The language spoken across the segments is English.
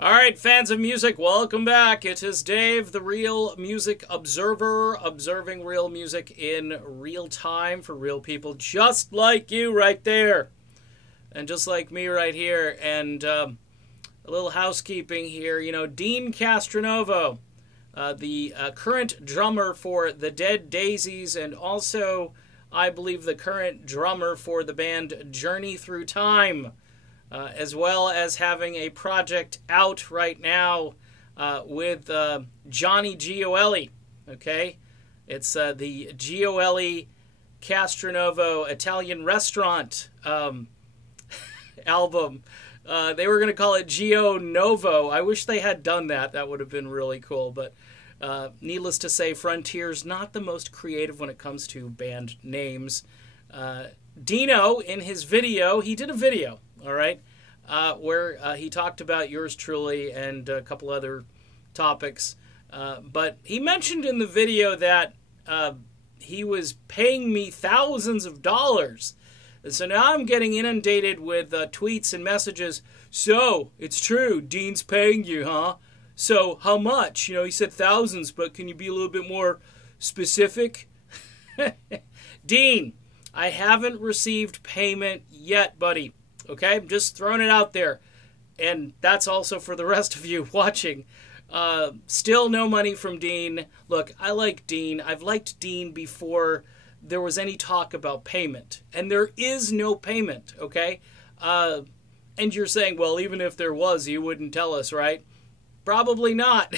All right, fans of music, welcome back. It is Dave, the Real Music Observer, observing real music in real time for real people just like you right there. And just like me right here. And a little housekeeping here. You know, Dean Castronovo, the current drummer for the Dead Daisies, and also, I believe, the current drummer for the band Journey Through Time, as well as having a project out right now with Johnny Gioeli, okay? It's the Gioeli Castronovo Italian Restaurant album. They were going to call it Gio Novo. I wish they had done that. That would have been really cool. But needless to say, Frontier's not the most creative when it comes to band names. Dino, in his video, he did a video, all right, where he talked about yours truly and a couple other topics. But he mentioned in the video that he was paying me thousands of dollars. And so now I'm getting inundated with tweets and messages. So, it's true, Dean's paying you, huh? So, how much? You know, he said thousands, but can you be a little bit more specific? Dean, I haven't received payment yet, buddy. Okay? I'm just throwing it out there. And that's also for the rest of you watching. Still no money from Dean. Look, I like Dean. I've liked Dean before there was any talk about payment. And there is no payment, okay? And you're saying, well, even if there was, you wouldn't tell us, right? Probably not.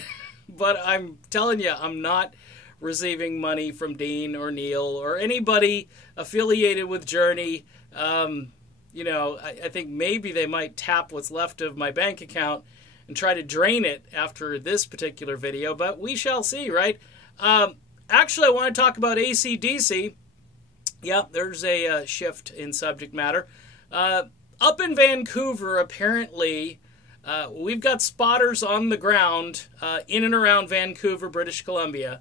But I'm telling you, I'm not receiving money from Dean or Neil or anybody affiliated with Journey. You know, I think maybe they might tap what's left of my bank account and try to drain it after this particular video, but we shall see, right? Actually, I want to talk about AC/DC. Yep, there's a shift in subject matter. Up in Vancouver, apparently, we've got spotters on the ground in and around Vancouver, British Columbia.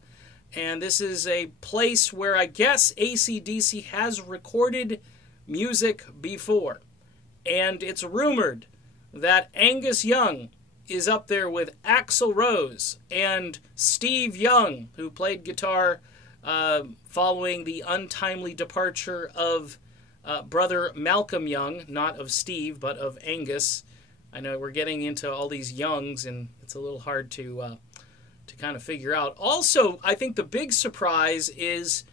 And this is a place where I guess AC/DC has recorded music before. And it's rumored that Angus Young is up there with Axl Rose and Steve Young, who played guitar following the untimely departure of brother Malcolm Young, not of Steve, but of Angus. I know we're getting into all these Youngs, and it's a little hard to kind of figure out. Also, I think the big surprise is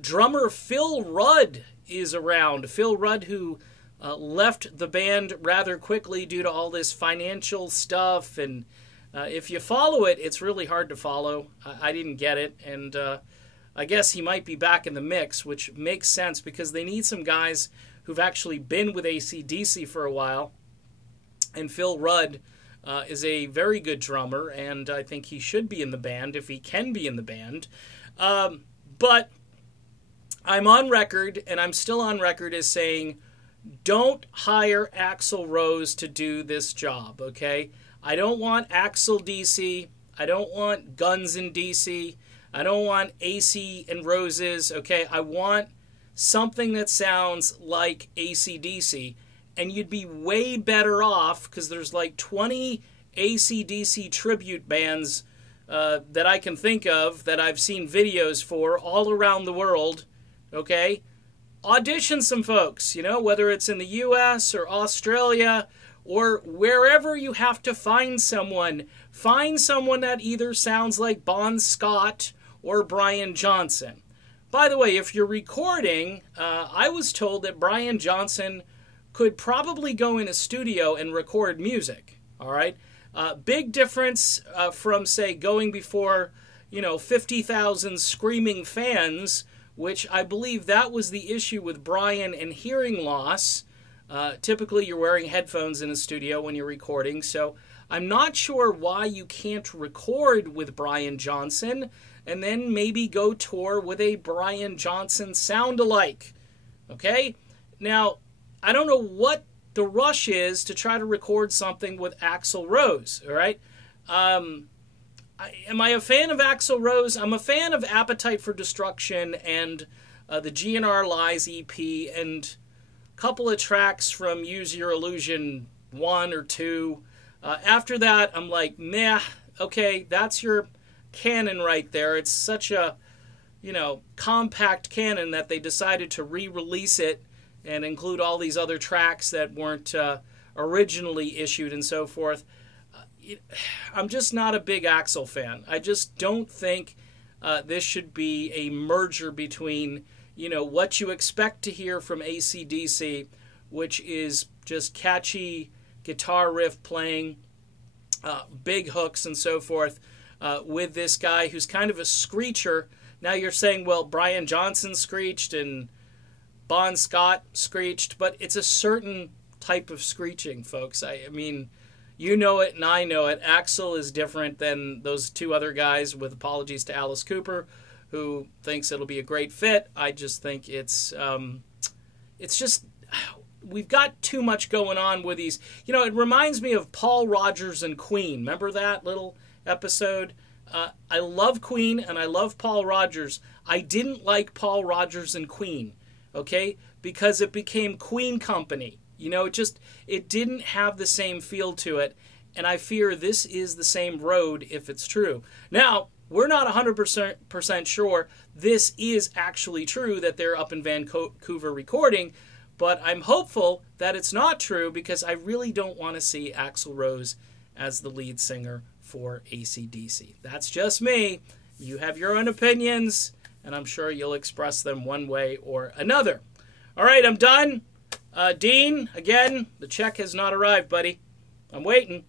drummer Phil Rudd is around. Phil Rudd, who left the band rather quickly due to all this financial stuff, and if you follow it, it's really hard to follow. I didn't get it, and I guess he might be back in the mix, which makes sense because they need some guys who've actually been with AC/DC for a while, and Phil Rudd is a very good drummer, and I think he should be in the band if he can be in the band. But I'm on record, and I'm still on record as saying, don't hire Axl Rose to do this job, okay? I don't want Axl DC. I don't want Guns in DC. I don't want AC and Roses, okay? I want something that sounds like AC/DC. And you'd be way better off, because there's like 20 AC/DC tribute bands that I can think of that I've seen videos for all around the world, okay? Audition some folks, you know, whether it's in the US or Australia or wherever you have to find someone that either sounds like Bon Scott or Brian Johnson. By the way, if you're recording, I was told that Brian Johnson could probably go in a studio and record music, all right? Big difference from, say, going before, you know, 50,000 screaming fans, which I believe that was the issue with Brian and hearing loss. Typically, you're wearing headphones in a studio when you're recording, so I'm not sure why you can't record with Brian Johnson and then maybe go tour with a Brian Johnson sound-alike, okay? Now, I don't know what the rush is to try to record something with Axl Rose, all right? Am I a fan of Axl Rose? I'm a fan of Appetite for Destruction and the GNR Lies EP and a couple of tracks from Use Your Illusion 1 or 2. After that, I'm like, meh, okay, that's your canon right there. It's such a, compact canon that they decided to re-release it and include all these other tracks that weren't originally issued and so forth. I'm just not a big Axl fan. I just don't think this should be a merger between, what you expect to hear from AC/DC, which is just catchy guitar riff playing, big hooks and so forth, with this guy who's kind of a screecher. Now you're saying, well, Brian Johnson screeched and Bon Scott screeched, but it's a certain type of screeching, folks. I mean, you know it and I know it. Axl is different than those two other guys, with apologies to Alice Cooper, who thinks it'll be a great fit. I just think it's just, we've got too much going on with these. It reminds me of Paul Rodgers and Queen. Remember that little episode? I love Queen and I love Paul Rodgers. I didn't like Paul Rodgers and Queen, okay? Because it became Queen Company. It didn't have the same feel to it, and I fear this is the same road if it's true. Now, we're not 100% sure this is actually true, that they're up in Vancouver recording, but I'm hopeful that it's not true, because I really don't want to see Axl Rose as the lead singer for AC/DC. That's just me. You have your own opinions, and I'm sure you'll express them one way or another. All right, I'm done. Dean, again, the check has not arrived, buddy. I'm waiting.